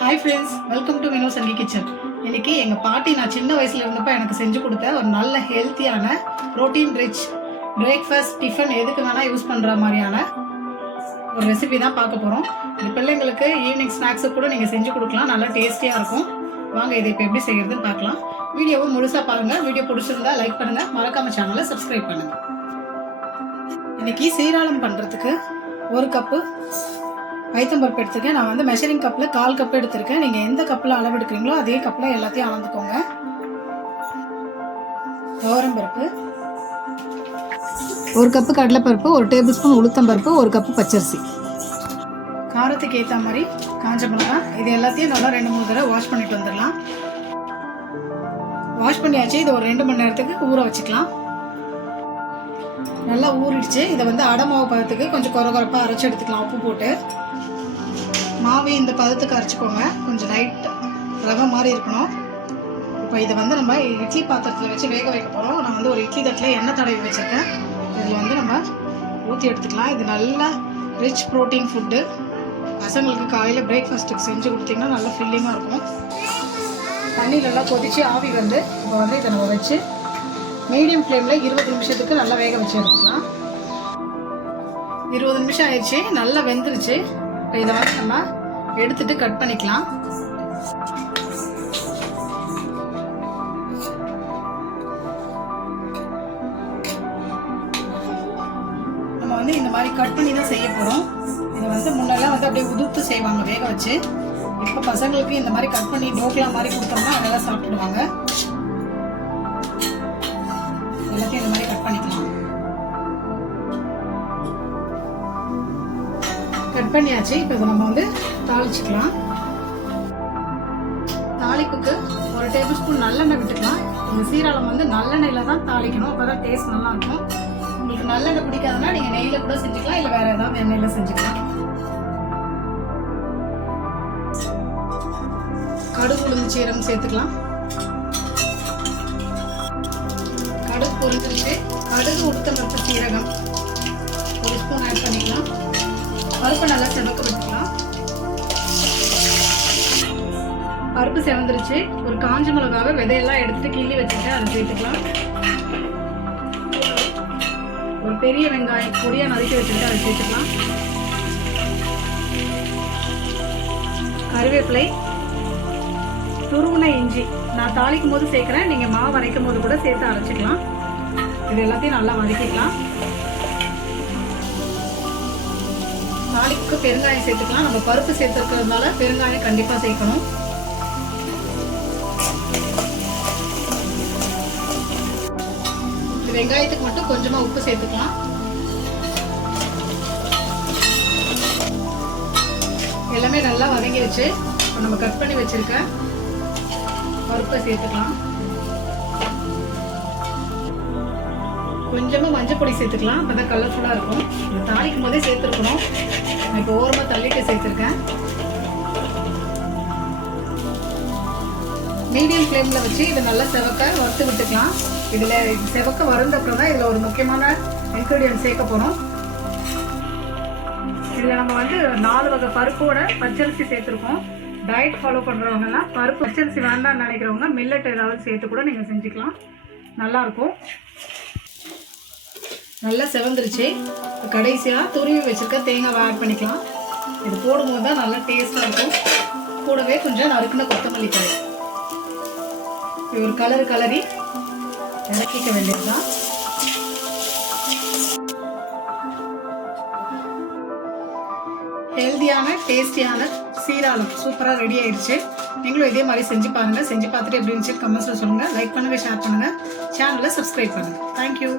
Hi friends welcome to மினோ சங்கி kitchen இன்னைக்கு எங்கள் பாட்டி நான் சின்ன வயசுல இருந்தப்போ எனக்கு செஞ்சு கொடுத்த ஒரு நல்ல ஹெல்த்தியான ப்ரோட்டீன் ரிச் பிரேக்ஃபாஸ்ட் டிஃபன் எதுக்கு வேணால் யூஸ் பண்ணுற மாதிரியான ஒரு ரெசிபி தான் பார்க்க போகிறோம் இந்த பிள்ளைங்களுக்கு ஈவினிங் ஸ்நாக்ஸுக்கு கூட நீங்கள் செஞ்சு கொடுக்கலாம். நல்லா டேஸ்டியாக இருக்கும். வாங்க இதை இப்போ எப்படி செய்கிறதுன்னு பார்க்கலாம். வீடியோவை முழுசாக பாருங்கள் வீடியோ பிடிச்சிருந்தா லைக் பண்ணுங்கள் மறக்காம சேனலை சப்ஸ்கிரைப் பண்ணுங்கள் இன்னைக்கு சீராளம் பண்ணுறதுக்கு ஒரு கப்பு பைத்தம்பருப்பு எடுத்துருக்கேன். நான் வந்து மெஷரிங் கப்பில் கால் கப் எடுத்திருக்கேன். நீங்கள் எந்த கப்பில் அளவு எடுக்கிறீங்களோ அதே கப்பில் எல்லாத்தையும் அளந்துக்கோங்க. பருப்பு. ஒரு கப்பு கடலைப்பருப்பு ஒரு டேபிள் ஸ்பூன் உளுத்தம்பருப்பு ஒரு கப்பு பச்சரிசி. காரத்துக்கு ஏற்ற மாதிரி காஞ்ச மிளகா இது எல்லாத்தையும் நல்லா ரெண்டு மூணு தடவை வாஷ் பண்ணிட்டு வந்துடலாம். வாஷ் பண்ணியாச்சு. இது ஒரு ரெண்டு மணி நேரத்துக்கு ஊற வச்சுக்கலாம். நல்லா ஊறிடுச்சு. இதை வந்து அடை மாவு பதத்துக்கு கொஞ்சம் குறை குறைப்பாக அரைச்சி எடுத்துக்கலாம். உப்பு போட்டு. மாவை இந்த பதத்துக்கு அரைச்சிக்கோங்க. கொஞ்சம் லைட் ரவை மாதிரி இருக்கணும். இப்போ இதை வந்து நம்ம இட்லி பாத்திரத்தில் வச்சு வேக வைக்க போகிறோம் நான் வந்து ஒரு இட்லி தட்டில் எண்ணெய் தடவி வச்சுருக்கேன். இதில் வந்து நம்ம ஊற்றி எடுத்துக்கலாம். இது நல்லா ரிச் ப்ரோட்டீன் ஃபுட்டு பசங்களுக்கு காலையில் பிரேக்ஃபாஸ்ட்டுக்கு செஞ்சு கொடுத்தீங்கன்னா நல்லா ஃபில்லிங்காக இருக்கும். தண்ணி நல்லா கொதித்து ஆவி வந்து இப்போ வந்து இதை நம்ம வச்சு மீடியம் ஃப்ளேமில் இருபது நிமிஷத்துக்கு நல்லா வேக வச்சு எடுத்துக்கலாம் இருபது நிமிஷம் ஆயிடுச்சு நல்லா வெந்துருச்சு. இப்போ இதை வந்து நம்ம எடுத்துட்டு கட் பண்ணிக்கலாம். நம்ம வந்து இந்த மாதிரி கட் பண்ணி தான் செய்ய போகிறோம் இதை வந்து முன்னெல்லாம் வந்து அப்படியே உதுத்து செய்வாங்க வேக வச்சு. இப்போ பசங்களுக்கு இந்த மாதிரி கட் பண்ணி டோக்லா மாதிரி கொடுத்தோம்னா அதெல்லாம் சாப்பிட்டுடுவாங்க. எல்லாத்தையும் இந்த மாதிரி கட் பண்ணிக்கலாம். கட் பண்ணியாச்சு. இப்போ இதை நம்ம வந்து தாளிச்சுக்கலாம். தாளிப்புக்கு ஒரு டேபிள் ஸ்பூன் நல்லெண்ணெய் விட்டுக்கலாம். இந்த சீரகம் வந்து நல்லெண்ணெயில் தான் தாளிக்கணும். அப்போ தான் டேஸ்ட் நல்லா இருக்கும். உங்களுக்கு நல்லெண்ணெய் பிடிக்காதுன்னா நீங்கள் நெய்யில் கூட செஞ்சுக்கலாம். இல்லை வேற ஏதாவது எண்ணெயில் செஞ்சுக்கலாம். கடுகு உளுந்து சீரகம் சேர்த்துக்கலாம். பொரிஞ்சிருச்சு கடுகு உளுத்தம்பருப்பு சீரகம் ஒரு ஸ்பூன் ஆட் பண்ணிக்கலாம். பருப்பு நல்லா செவக்க விட்டுக்கலாம். பருப்பு செவந்துருச்சு. ஒரு காஞ்ச மிளகாவை விதையெல்லாம் எடுத்துட்டு கிள்ளி வச்சுட்டு அதை சேர்த்துக்கலாம். ஒரு பெரிய வெங்காயம் பொடியாக நறுக்கி வச்சுட்டு அதை சேர்த்துக்கலாம். கருவேப்பிலை. துருவுன இஞ்சி. நான் தாளிக்கும் போது சேர்க்குறேன். நீங்கள் மாவு அரைக்கும் போது கூட சேர்த்து அரைச்சிக்கலாம். இது எல்லாத்தையும் நல்லா வதக்கிக்கலாம். தாளிக்கு பெருங்காயம் சேர்த்துக்கலாம். நம்ம பருப்பு சேர்த்துருக்கிறதுனால பெருங்காயம் கண்டிப்பாக சேர்க்கணும். வெங்காயத்துக்கு மட்டும் கொஞ்சமாக உப்பு சேர்த்துக்கலாம். எல்லாமே நல்லா வதங்கிடுச்சு. இப்போ நம்ம கட் பண்ணி வச்சுருக்க பருப்பை சேர்த்துக்கலாம். கொஞ்சமாக மஞ்சள் பொடி சேர்த்துக்கலாம். அப்போ தான் கலர்ஃபுல்லாக இருக்கும். இதை தாளிக்கும் போதே சேர்த்துருக்கணும். நான் இப்போ ஓரமாக தள்ளிட்டு சேர்த்துருக்கேன். மீடியம் ஃப்ளேமில் வச்சு இதை நல்லா செவக்க வறுத்து விட்டுக்கலாம். இதில் செவக்க வறுந்தப்புறம் தான் இதில் ஒரு முக்கியமான இன்க்ரீடியன்ட் சேர்க்க போகிறோம் இதில் நம்ம வந்து நாலு வகை பருப்போட பச்சரிசி சேர்த்துருக்கோம். டயட் ஃபாலோ பண்ணுறவங்கலாம் பருப்பு பச்சரிசி வேண்டாம்னு நினைக்கிறவங்க மில்லட் ஏதாவது சேர்த்து கூட நீங்கள் செஞ்சுக்கலாம். நல்லாயிருக்கும் நல்லா செவந்துருச்சு. கடைசியாக துருவி வச்சுருக்க தேங்காவை ஆட் பண்ணிக்கலாம். இது போடும்போது தான் நல்லா டேஸ்ட்டாக இருக்கும். கூடவே கொஞ்சம் நறுக்குன கொத்தமல்லி தழை. இது ஒரு கலர் கலரி இறக்கிக்க வேண்டியதுதான். ஹெல்த்தியான டேஸ்டியான சீராளம். சூப்பராக ரெடி ஆயிடுச்சு நீங்களும் இதே மாதிரி செஞ்சு பாருங்கள் செஞ்சு பார்த்துட்டு எப்படி இருந்துச்சு கமெண்ட்ஸில் சொல்லுங்கள் லைக் பண்ணுங்கள் ஷேர் பண்ணுங்கள் சேனலை சப்ஸ்கிரைப் பண்ணுங்கள் தேங்க்யூ